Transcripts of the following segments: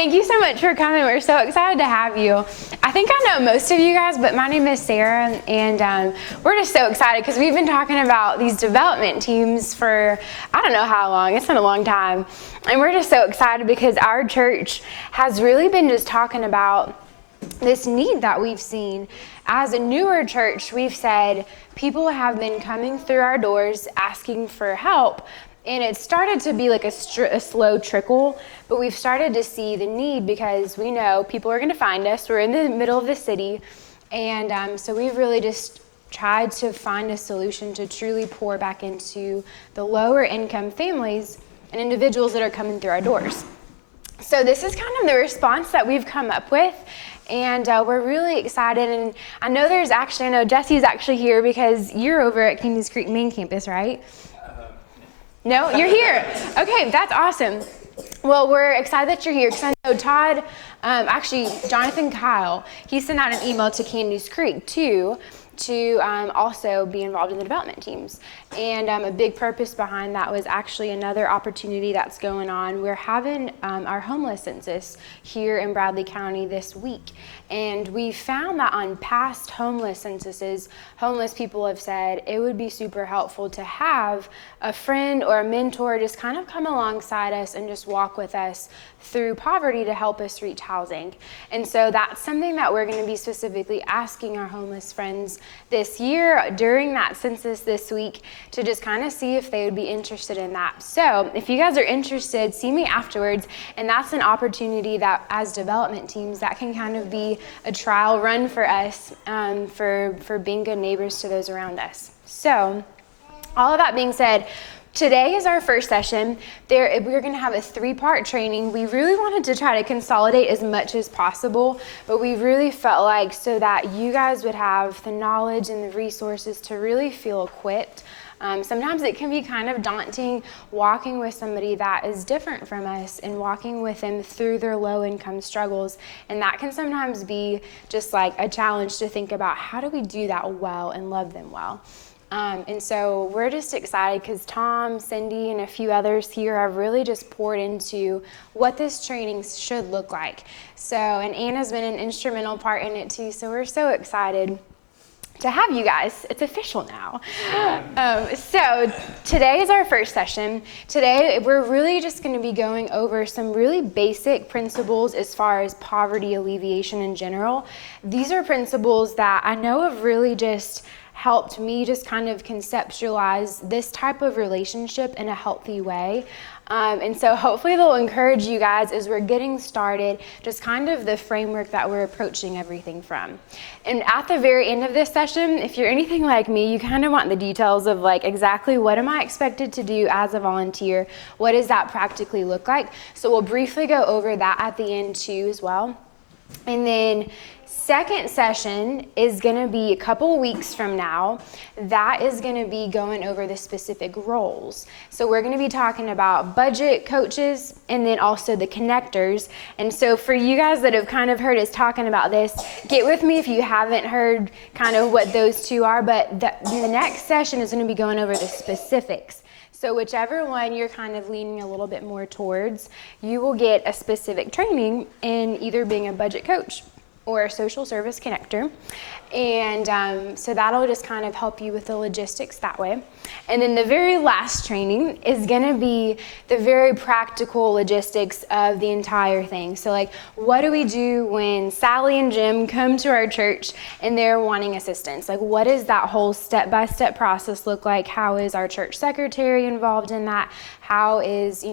thank you so much for coming. We're so excited to have you. I think I know most of you guys, but my name is Sarah, and we're just so excited because we've been talking about these development teams for I don't know how long. It's been a long time. And we're just so excited because our church has really been just talking about this need that we've seen. As a newer church, we've said people have been coming through our doors asking for help, and it started to be like a slow trickle, but we've started to see the need because we know people are going to find us. We're in the middle of the city, and so we've really just tried to find a solution to truly pour back into the lower income families and individuals that are coming through our doors. So this is kind of the response that we've come up with, and we're really excited. And I know Jesse's actually here because you're over at Kings Creek main campus, right? No, you're here. Okay, that's awesome. Well, we're excited that you're here because I know Todd, Jonathan Kyle, he sent out an email to Candies Creek too, to also be involved in the development teams. And a big purpose behind that was actually another opportunity that's going on. We're having our homeless census here in Bradley County this week. And we found that on past homeless censuses, homeless people have said it would be super helpful to have a friend or a mentor just kind of come alongside us and just walk with us through poverty to help us reach housing. And so that's something that we're going to be specifically asking our homeless friends this year during that census this week to just kind of see if they would be interested in that. So if you guys are interested, see me afterwards, and that's an opportunity that as development teams that can kind of be a trial run for us for being good neighbors to those around us. So all of that being said, today is our first session. We're going to have a 3-part training. We really wanted to try to consolidate as much as possible, but we really felt like so that you guys would have the knowledge and the resources to really feel equipped. Sometimes it can be kind of daunting walking with somebody that is different from us and walking with them through their low income struggles. And that can sometimes be just like a challenge to think about how do we do that well and love them well. And so we're just excited because Tom, Cindy, and a few others here have really just poured into what this training should look like. So, and Anna's been an instrumental part in it too, so we're so excited to have you guys. It's official now. So today is our first session. Today we're really just going to be going over some really basic principles as far as poverty alleviation in general. These are principles that I know have really just helped me just kind of conceptualize this type of relationship in a healthy way. And so hopefully they'll encourage you guys as we're getting started, just kind of the framework that we're approaching everything from. And at the very end of this session, if you're anything like me, you kind of want the details of like exactly what am I expected to do as a volunteer? What does that practically look like? So we'll briefly go over that at the end too as well. And then second session is going to be a couple weeks from now. That is going to be going over the specific roles. So we're going to be talking about budget coaches and then also the connectors. And so for you guys that have kind of heard us talking about this, get with me if you haven't heard kind of what those two are. But the next session is going to be going over the specifics. So whichever one you're kind of leaning a little bit more towards, you will get a specific training in either being a budget coach or a social service connector. And so that'll just kind of help you with the logistics that way. And then the very last training is going to be the very practical logistics of the entire thing. So like, what do we do when Sally and Jim come to our church and they're wanting assistance? Like, what does that whole step-by-step process look like? How is our church secretary involved in that? How is,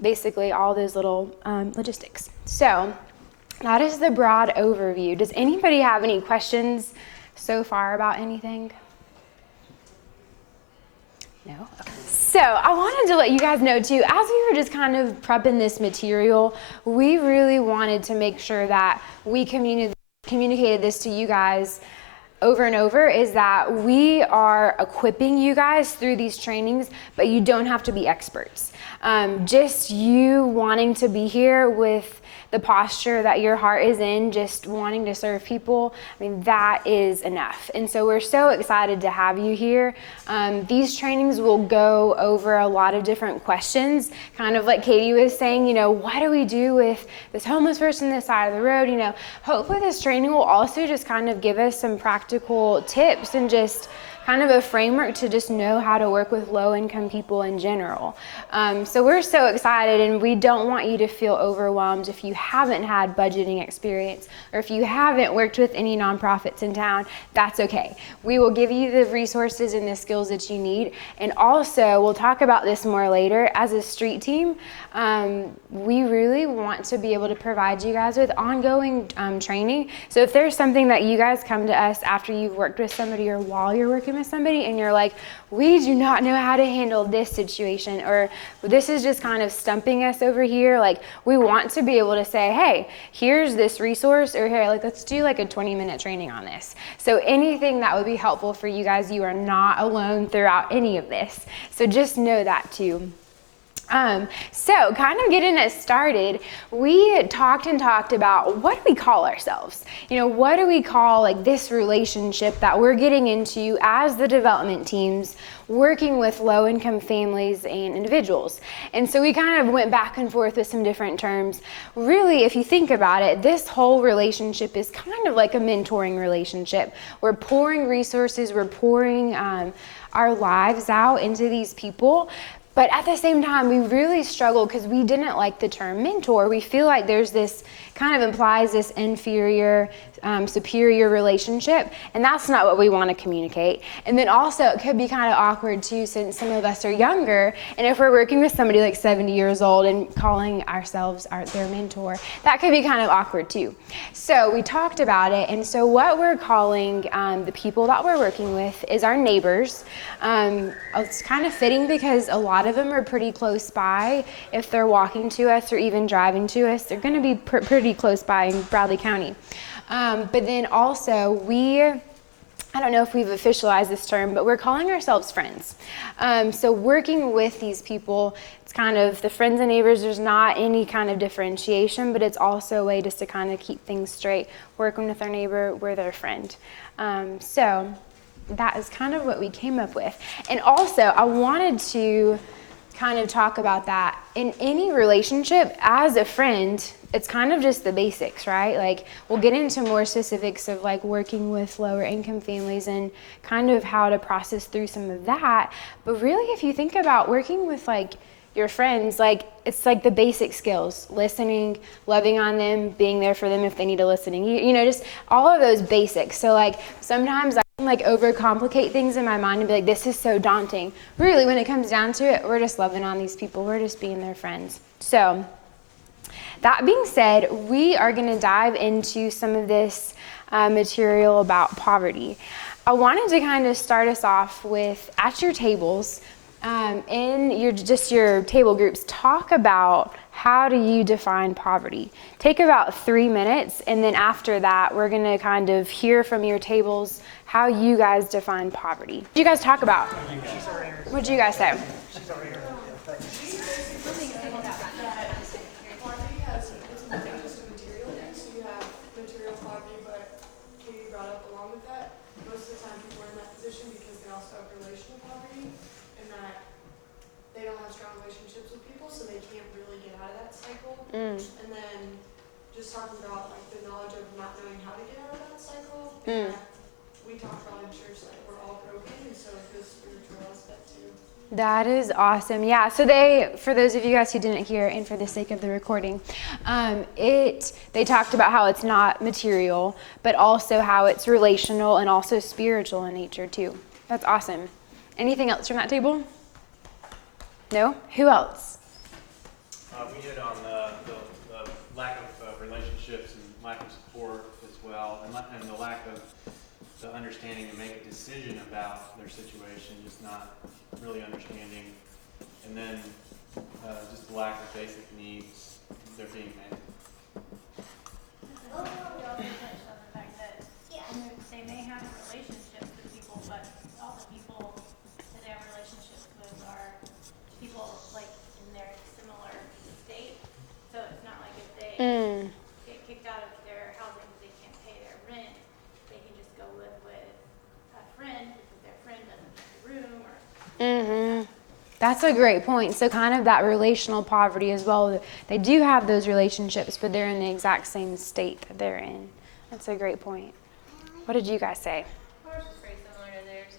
basically all those little logistics. So that is the broad overview. Does anybody have any questions so far about anything? No? Okay. So I wanted to let you guys know too, as we were just kind of prepping this material, we really wanted to make sure that we communicated this to you guys over and over is that we are equipping you guys through these trainings, but you don't have to be experts. Just you wanting to be here with the posture that your heart is in, just wanting to serve people, I mean, that is enough. And so we're so excited to have you here. These trainings will go over a lot of different questions, kind of like Katie was saying, you know, what do we do with this homeless person on this side of the road? You know, hopefully this training will also just kind of give us some practical tips and just kind of a framework to just know how to work with low-income people in general. So we're so excited, and we don't want you to feel overwhelmed if you haven't had budgeting experience or if you haven't worked with any nonprofits in town. That's okay. We will give you the resources and the skills that you need. And also, we'll talk about this more later, as a street team, we really want to be able to provide you guys with ongoing training. So if there's something that you guys come to us after you've worked with somebody or while you're working with somebody and you're like, we do not know how to handle this situation, or this is just kind of stumping us over here, like we want to be able to say, hey, here's this resource, or hey, like let's do like a 20-minute training on this. So anything that would be helpful for you guys, you are not alone throughout any of this. So just know that too. So kind of getting us started, we talked about what do we call ourselves? You know, what do we call like this relationship that we're getting into as the development teams working with low-income families and individuals? And so we kind of went back and forth with some different terms. Really, if you think about it, this whole relationship is kind of like a mentoring relationship. We're pouring resources, we're pouring our lives out into these people. But at the same time, we really struggle because we didn't like the term mentor. We feel like there's this kind of implies this inferior, superior relationship, and that's not what we want to communicate. And then also it could be kind of awkward too, since some of us are younger, and if we're working with somebody like 70 years old and calling ourselves their mentor, that could be kind of awkward too. So we talked about it, and so what we're calling the people that we're working with is our neighbors. It's kind of fitting because a lot of them are pretty close by. If they're walking to us or even driving to us, they're going to be pretty close by in Bradley County. But then also I don't know if we've officialized this term, but we're calling ourselves friends. So working with these people, it's kind of the friends and neighbors, there's not any kind of differentiation, but it's also a way just to kind of keep things straight. Working with our neighbor, we're their friend. So that is kind of what we came up with. And also, I wanted to kind of talk about that. In any relationship, as a friend, it's kind of just the basics, right? Like, we'll get into more specifics of like working with lower income families and kind of how to process through some of that. But really, if you think about working with like your friends, like it's like the basic skills: listening, loving on them, being there for them if they need a listening, you know, just all of those basics. So like sometimes I can like overcomplicate things in my mind and be like, this is so daunting. Really, when it comes down to it, we're just loving on these people. We're just being their friends. So that being said, we are going to dive into some of this material about poverty. I wanted to kind of start us off with, at your tables, in your table groups, talk about how do you define poverty. Take about 3 minutes, and then after that, we're going to kind of hear from your tables how you guys define poverty. What did you guys talk about? What did you guys say? And then just talking about like the knowledge of not knowing how to get out of that cycle. And we talked about in church that we're all broken, and so the spiritual aspect too. That is awesome. Yeah, so for those of you guys who didn't hear, and for the sake of the recording, they talked about how it's not material, but also how it's relational and also spiritual in nature too. That's awesome. Anything else from that table? No? Who else? We hit on the lack of relationships and lack of support as well, and the lack of the understanding to make a decision about their situation, just not really understanding, and then just the lack of basic needs, they're being met. We also touched on the fact that they may have a relationship That's a great point. So kind of that relational poverty as well. They do have those relationships, but they're in the exact same state that they're in. That's a great point. What did you guys say? Ours is pretty similar to theirs,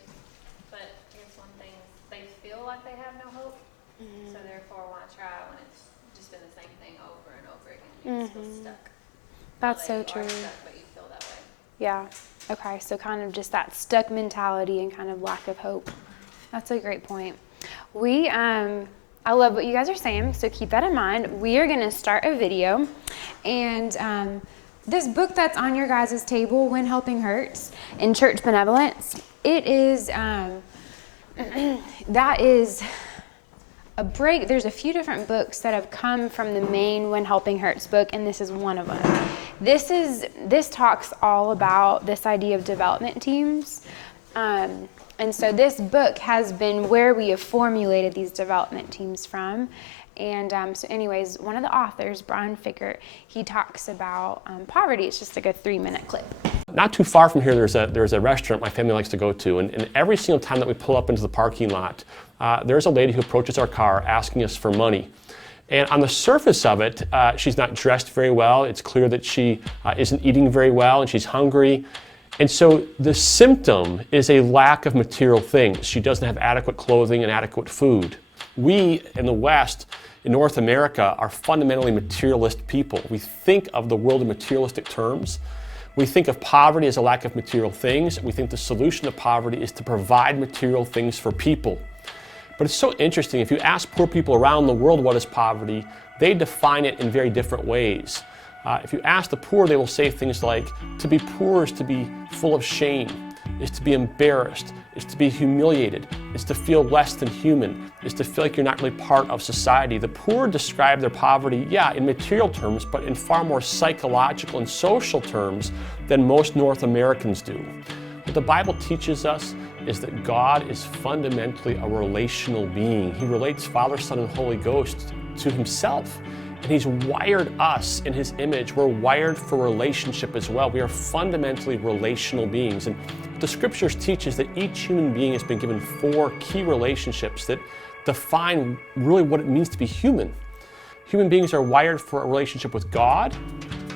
but I guess one thing is they feel like they have no hope, so therefore want to try when it's just been the same thing over and over again. You're still stuck. That's so Like, you are true. stuck, but you feel that way. Yeah. Okay. So kind of just that stuck mentality and kind of lack of hope. That's a great point. I love what you guys are saying, so keep that in mind. We are going to start a video, and this book that's on your guys' table, When Helping Hurts, in Church Benevolence, it is, that is a break. There's a few different books that have come from the main When Helping Hurts book, and this is one of them. This talks all about this idea of development teams. And so this book has been where we have formulated these development teams from. And so anyways, one of the authors, Brian Fickert, he talks about poverty. It's just like a 3-minute clip. Not too far from here, there's a restaurant my family likes to go to, and every single time that we pull up into the parking lot, there's a lady who approaches our car asking us for money. And on the surface of it, she's not dressed very well. It's clear that she isn't eating very well and she's hungry. And so the symptom is a lack of material things. She doesn't have adequate clothing and adequate food. We in the West, in North America, are fundamentally materialist people. We think of the world in materialistic terms. We think of poverty as a lack of material things. We think the solution to poverty is to provide material things for people. But it's so interesting. If you ask poor people around the world what is poverty, they define it in very different ways. If you ask the poor, they will say things like, to be poor is to be full of shame, is to be embarrassed, is to be humiliated, is to feel less than human, is to feel like you're not really part of society. The poor describe their poverty, in material terms, but in far more psychological and social terms than most North Americans do. What the Bible teaches us is that God is fundamentally a relational being. He relates Father, Son, and Holy Ghost to himself. And he's wired us in his image. We're wired for relationship as well. We are fundamentally relational beings. And what the scriptures teach is that each human being has been given 4 key relationships that define really what it means to be human. Human beings are wired for a relationship with God,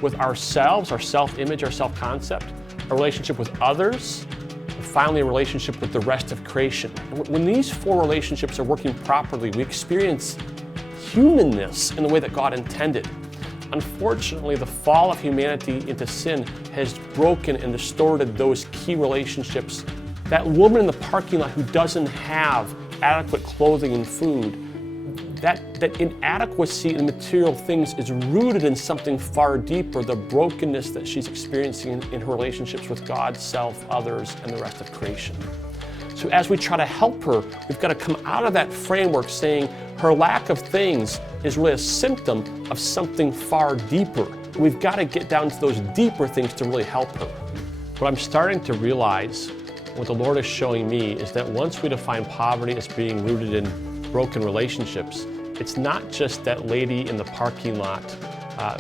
with ourselves, our self-image, our self-concept, a relationship with others, and finally a relationship with the rest of creation. And when these 4 relationships are working properly, we experience humanness in the way that God intended. Unfortunately, the fall of humanity into sin has broken and distorted those key relationships. That woman in the parking lot who doesn't have adequate clothing and food, that inadequacy in material things is rooted in something far deeper, the brokenness that she's experiencing in her relationships with God, self, others, and the rest of creation. So as we try to help her, we've got to come out of that framework saying her lack of things is really a symptom of something far deeper. We've got to get down to those deeper things to really help her. What I'm starting to realize, what the Lord is showing me, is that once we define poverty as being rooted in broken relationships, it's not just that lady in the parking lot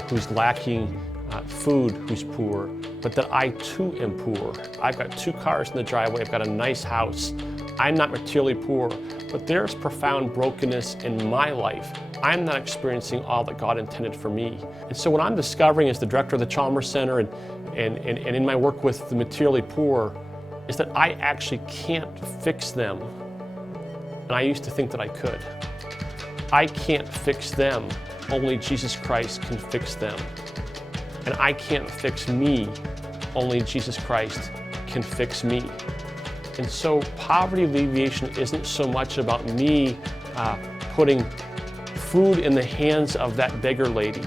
who's lacking food who's poor, but that I too am poor. I've got 2 cars in the driveway, I've got a nice house. I'm not materially poor, but there's profound brokenness in my life. I'm not experiencing all that God intended for me. And so what I'm discovering as the director of the Chalmers Center and in my work with the materially poor is that I actually can't fix them. And I used to think that I could. I can't fix them. Only Jesus Christ can fix them. And I can't fix me. Only Jesus Christ can fix me. And so poverty alleviation isn't so much about me putting food in the hands of that beggar lady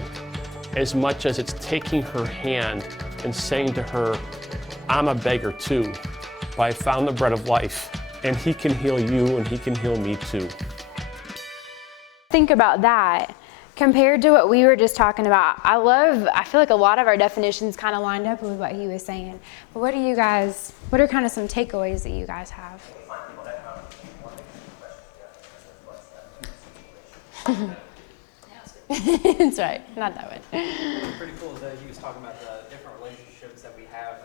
as much as it's taking her hand and saying to her, I'm a beggar too, but I found the bread of life, and he can heal you and he can heal me too. Think about that compared to what we were just talking about. I feel like a lot of our definitions kind of lined up with what he was saying. But what are kind of some takeaways that you guys have? That's right, not that one. What's pretty cool is that he was talking about the different relationships that we have,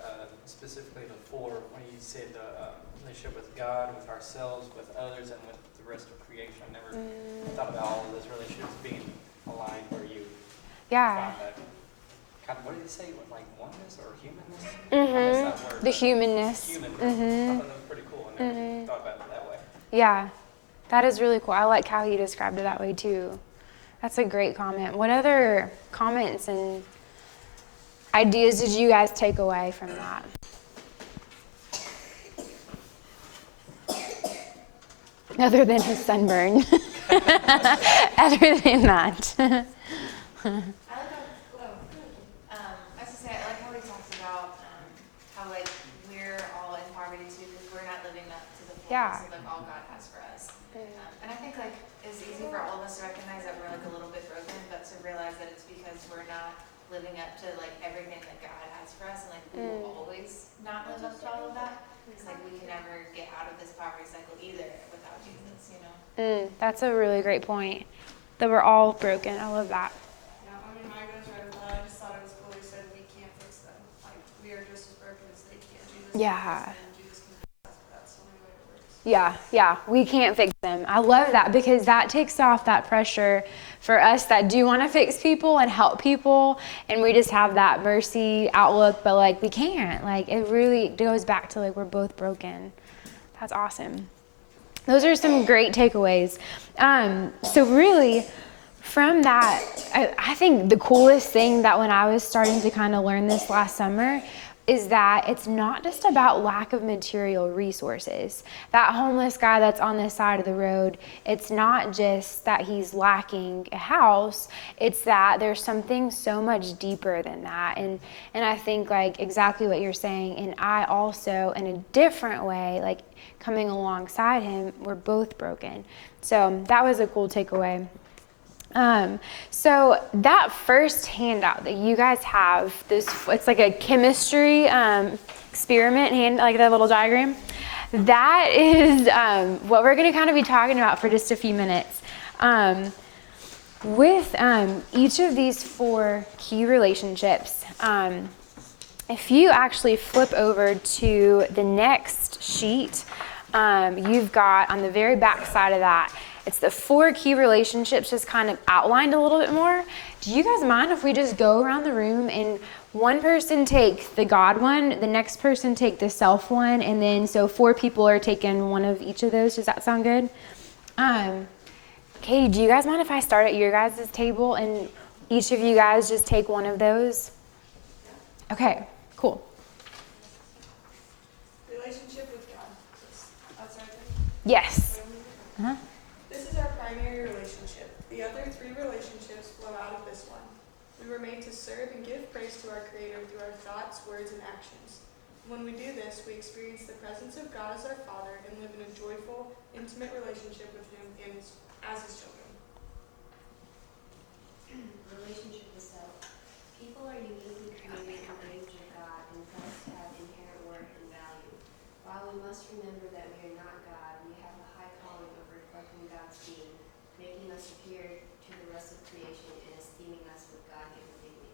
specifically the 4, when he said the relationship with God, with ourselves, with others, and with the rest of creation. I never thought about all of those relationships being aligned where you Yeah. find that kind of, what did he say, like oneness or humanness? I missed that word. The but humanness. humanness. I thought that was pretty cool. I never thought about it that way. Yeah, that is really cool. I like how you described it that way too. That's a great comment. What other comments and ideas did you guys take away from that? Other than his sunburn. Other than that. I like I was gonna say, I like how he talks about how like we're all in poverty too because we're not living up to the fullness Yeah. of like all God has for us. And I think like it's easy for all of us to recognize that we're like a little bit broken, but to realize that it's because we're not living up to like everything that God has for us, and like we will always not live up to all of that. Because like we can never get out of this poverty cycle either without Jesus, you know. That's a really great point. That we're all broken. I love that. Yeah, I mean, mine goes right with that. I just thought it was cool. He said we can't fix them. Like, we are just as broken as they can. Jesus Yeah. can fix them, and Jesus can fix us, but that's the only way it works. Yeah, we can't fix them. I love that because that takes off that pressure for us that do want to fix people and help people, and we just have that mercy outlook, but like we can't. Like it really goes back to like we're both broken. That's awesome. Those are some great takeaways. So really, from that, I think the coolest thing that when I was starting to kind of learn this last summer is that it's not just about lack of material resources. That homeless guy that's on the side of the road, it's not just that he's lacking a house, it's that there's something so much deeper than that. And I think like exactly what you're saying, and I also, in a different way, like coming alongside him, we're both broken. So that was a cool takeaway. So that first handout that you guys have, it's like a chemistry experiment, like that little diagram. That is what we're going to kind of be talking about for just a few minutes. With each of these 4 key relationships, if you actually flip over to the next sheet, you've got on the very back side of that, it's the 4 key relationships just kind of outlined a little bit more. Do you guys mind if we just go around the room and one person take the God one, the next person take the self one, and then so 4 people are taking one of each of those? Does that sound good? Katie, do you guys mind if I start at your guys' table and each of you guys just take one of those? Okay, cool. Relationship with God. That's right there. Yes. This is our primary relationship. The other 3 relationships flow out of this one. We were made to serve and give praise to our Creator through our thoughts, words, and actions. When we do this, we experience the presence of God as our Father and live in a joyful, intimate relationship with Him and as His children. Relationship with self. People are uniquely created in the image of God and thus have inherent worth and value. While we must remember that we are not God, we have a high calling of reflecting God's being, making us superior to the rest of creation and esteeming us with God-given dignity.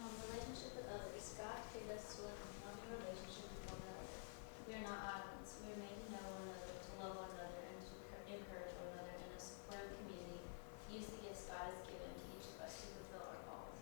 Relationship with others. God created us to live in a loving relationship with one another. We are not islands. We are made to know one another, to love one another, and to encourage one another in a supportive community. Use the gifts God has given to each of us to fulfill our calls.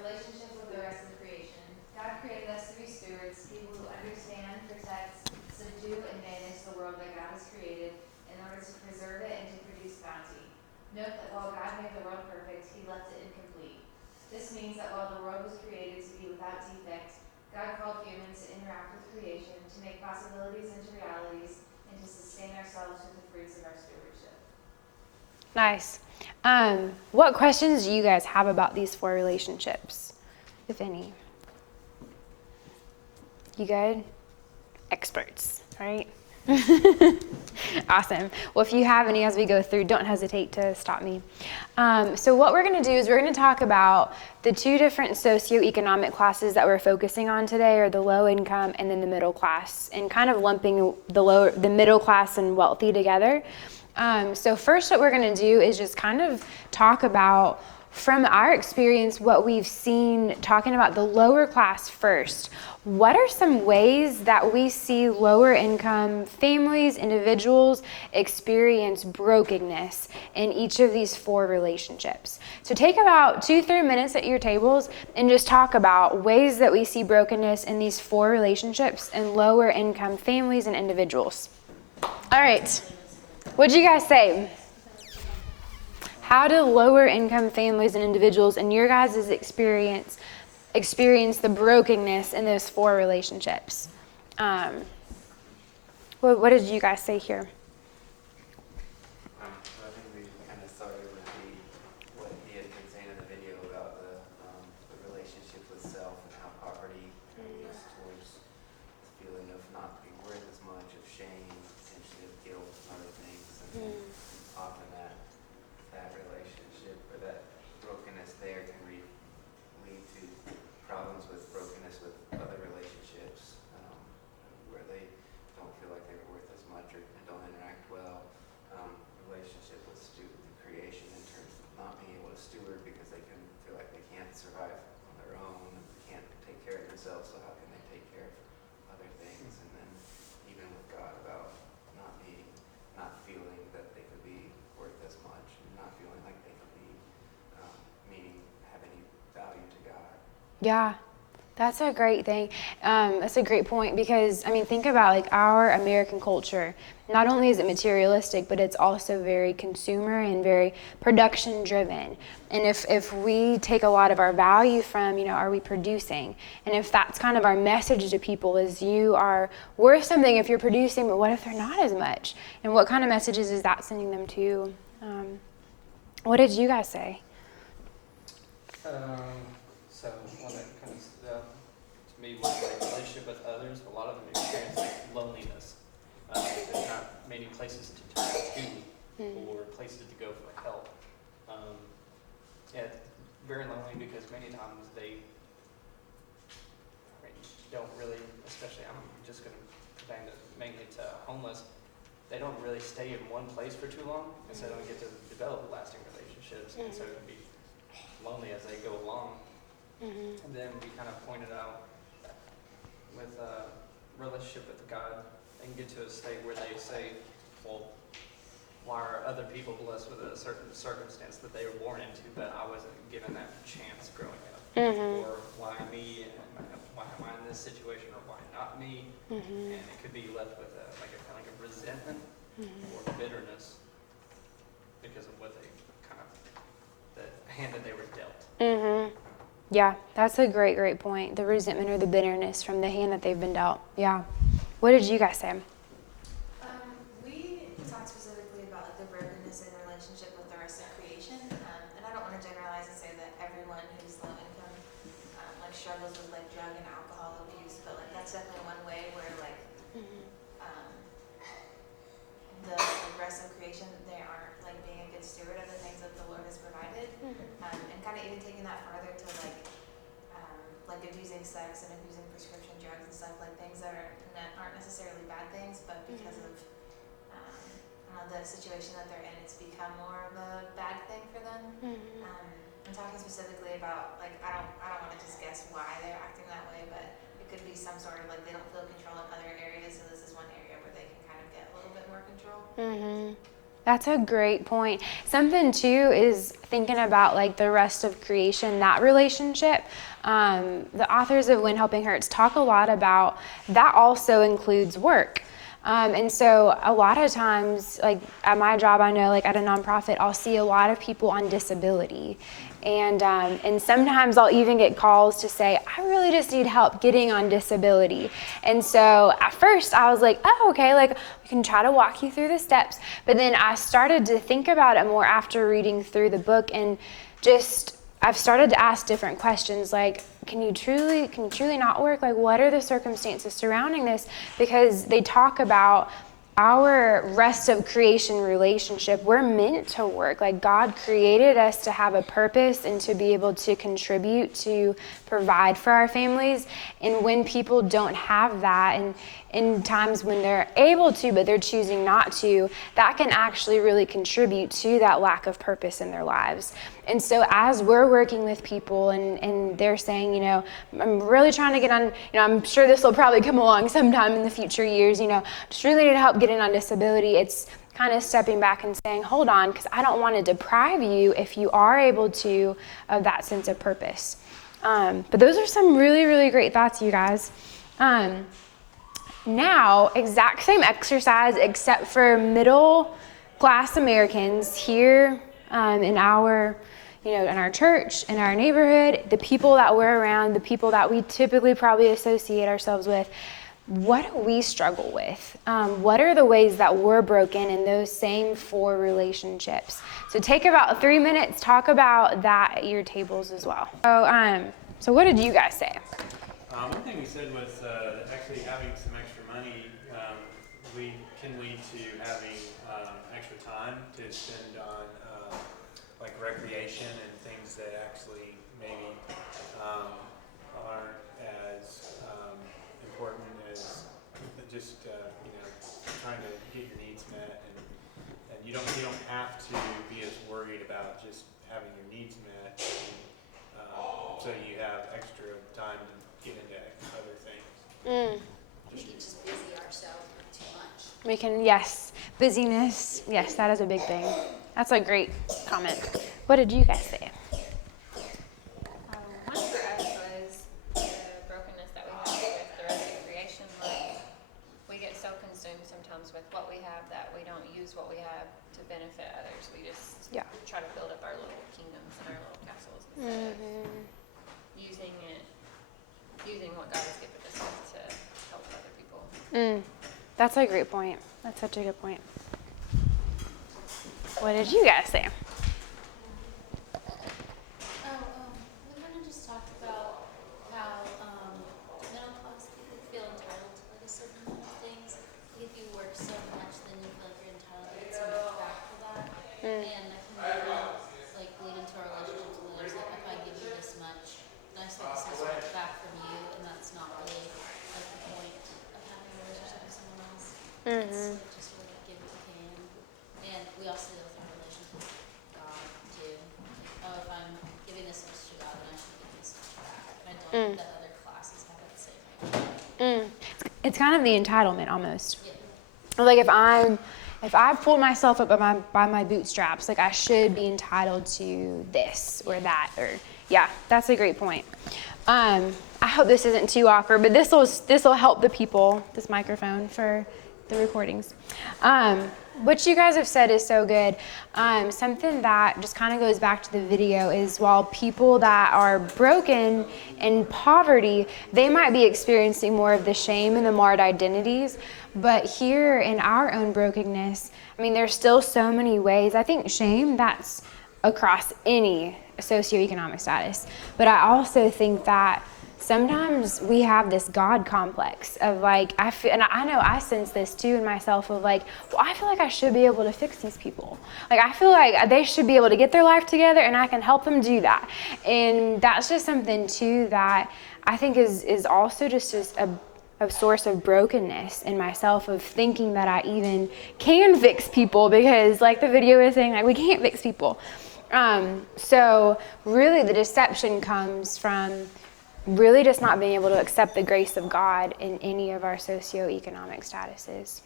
Relationship with the rest of creation. God created us to be stewards, people who understand, protect, subdue, and manage the world that God has created in order to preserve it and to produce bounty. Note that while God made the world perfect, He left it incomplete. This means that while the world was created to be without defect, God called humans to interact with creation, to make possibilities into realities, and to sustain ourselves with the fruits of our stewardship. Nice. What questions do you guys have about these 4 relationships, if any? You good? Experts, right? Awesome. Well, if you have any as we go through, don't hesitate to stop me. So what we're going to do is we're going to talk about the 2 different socioeconomic classes that we're focusing on today, are the low income and then the middle class, and kind of lumping the middle class and wealthy together. So first what we're going to do is just kind of talk about from our experience, what we've seen talking about the lower class first, what are some ways that we see lower income families, individuals experience brokenness in each of these 4 relationships? So take about 2-3 minutes at your tables and just talk about ways that we see brokenness in these 4 relationships in lower income families and individuals. All right, what'd you guys say? How do lower income families and individuals in your guys' experience the brokenness in those 4 relationships? What did you guys say here? I think we kind of started with what he had been saying in the video about the relationship with self and how poverty leads towards the feeling of not being worth as much, of shame, potentially of guilt and other things. And often that relationship or that brokenness there can lead to problems with brokenness with other relationships where they don't feel like they're worth as much or don't interact well. Relationship with creation in terms of not being able to steward because they can feel like they can't survive on their own and can't take care of themselves, so how can they take care of other things? And then even with God about not feeling that they could be worth as much and not feeling like they could be have any value to God. Yeah, that's a great thing. That's a great point because, I mean, think about like our American culture. Not only is it materialistic, but it's also very consumer and very production driven. And if we take a lot of our value from, are we producing? And if that's kind of our message to people is you are worth something if you're producing, but what if they're not as much? And what kind of messages is that sending them to? What did you guys say? So one that kind of stood out to me was like relationship with others. A lot of them experience like loneliness. There's not many places to turn to or places to go for help. Very lonely because many times they don't really, especially I'm just going to pertain mainly to homeless, they don't really stay in one place for too long, and so they don't get to develop lasting relationships, and so it can be lonely as they go along. And then we kind of pointed out with a relationship with God and get to a state where they say, well, why are other people blessed with a certain circumstance that they were born into, but I wasn't given that chance growing up? Or why me, and why am I in this situation, or why not me? And it could be left with a feeling of resentment or bitterness because of what they the hand that they were dealt. Yeah, that's a great point. The resentment or the bitterness from the hand that they've been dealt. Yeah. What did you guys say? We talked specifically about the brokenness in relationship with the rest of creation, and I don't want to generalize and say that everyone who's low income struggles with drug and alcohol abuse, but that's definitely one way where the rest of creation, they aren't being a good steward of the things that the Lord has provided, and kind of even taking that farther to abusing sex and abusing prescription drugs and stuff, things that aren't necessarily bad things, but because of the situation that they're in, it's become more of a bad thing for them. I'm talking specifically about I don't want to just guess why they're acting that way, but it could be some sort of they don't feel control in other areas, so this is one area where they can kind of get a little bit more control. That's a great point. Something too is thinking about the rest of creation, that relationship. The authors of When Helping Hurts talk a lot about that also includes work. And so a lot of times, at my job, I know at a nonprofit, I'll see a lot of people on disability. And sometimes I'll even get calls to say, I really just need help getting on disability. And so at first I was like, oh, okay, we can try to walk you through the steps. But then I started to think about it more after reading through the book, and I've started to ask different questions can you truly not work? What are the circumstances surrounding this? Because they talk about our rest of creation relationship. We're meant to work. God created us to have a purpose and to be able to contribute, to provide for our families. And when people don't have that, and in times when they're able to, but they're choosing not to, that can actually really contribute to that lack of purpose in their lives. And so as we're working with people and they're saying, I'm really trying to get on, I'm sure this will probably come along sometime in the future years, just really need help getting on disability. It's kind of stepping back and saying, hold on, because I don't want to deprive you, if you are able to, of that sense of purpose. But those are some really, really great thoughts, you guys. Now, exact same exercise, except for middle class Americans here in our church, in our neighborhood, the people that we're around, the people that we typically probably associate ourselves with. What do we struggle with? What are the ways that we're broken in those same 4 relationships? So take about 3 minutes, talk about that at your tables as well. So what did you guys say? One thing we said was that actually having some extra money can lead to having extra time to spend on like recreation and things that actually maybe aren't as important as just trying to get your needs met, and you don't have to be as worried about just having your needs met, so you have extra time to get into other things. We can just busy ourselves with too much. We can, yes, busyness, yes, that is a big thing. That's a great comment. What did you guys say? One for us was the brokenness that we have with the rest of creation. Like, we get so consumed sometimes with what we have that we don't use what we have to benefit others. We just try to build up our little kingdoms and our little castles instead of using what God has given us to help other people. That's a great point. That's such a good point. What did you guys say? We kind of just talked about how middle class people feel entitled to like a certain amount of things. Like if you work so much, then you feel like you're entitled to get so much back for that. And that can really like lead into our relationships with others. Like if I give you this much, then I expect to see so much back from you, and that's not really like the point of having a relationship with someone else. It's like just really give what you can. And we also do with our relationship with God too. Like, oh, if I'm giving this much to God, then I should give this much back. And I don't think that other classes have it the same way. It's kind of the entitlement almost. Yeah. Like if I've pulled myself up by my bootstraps, like I should be entitled to this or that, or that's a great point. I hope this isn't too awkward, but this will help the people, this microphone for the recordings. What you guys have said is so good. Something that just kind of goes back to the video is while people that are broken in poverty, they might be experiencing more of the shame and the marred identities. But here in our own brokenness, I mean, there's still so many ways. I think shame, that's across any socioeconomic status. But I also think that sometimes we have this God complex of like, I feel, and I know I sense this too in myself of like, well, I feel like I should be able to fix these people. Like, I feel like they should be able to get their life together and I can help them do that. And that's just something too that I think is also just a source of brokenness in myself of thinking that I even can fix people, because like the video is saying, like, we can't fix people. So really the deception comes from really just not being able to accept the grace of God in any of our socioeconomic statuses.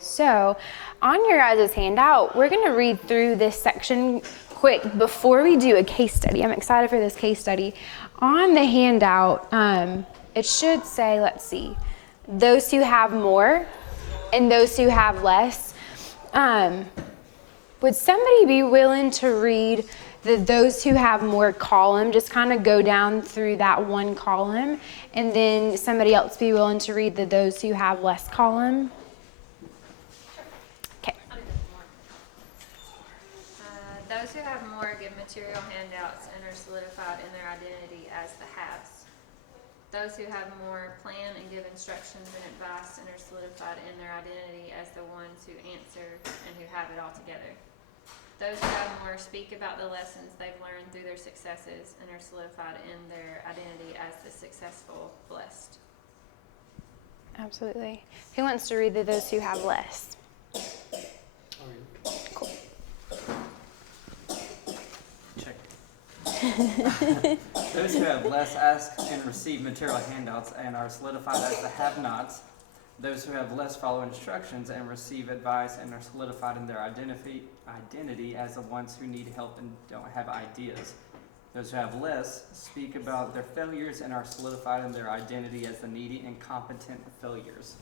So on your guys' handout, we're going to read through this section quick before we do a case study. I'm excited for this case study. On the handout, it should say, let's see, those who have more and those who have less. Would somebody be willing to read those who have more column, just kind of go down through that one column, and then somebody else be willing to read those who have less column? Okay. Those who have more give material handouts and are solidified in their identity as the haves. Those who have more plan and give instructions and advice and are solidified in their identity as the ones who answer and who have it all together. Those who have more speak about the lessons they've learned through their successes and are solidified in their identity as the successful, blessed. Absolutely. Who wants to read those who have less? Cool. Those who have less ask and receive material handouts and are solidified as the have-nots. Those who have less follow instructions and receive advice and are solidified in their identity as the ones who need help and don't have ideas. Those who have less speak about their failures and are solidified in their identity as the needy and competent failures.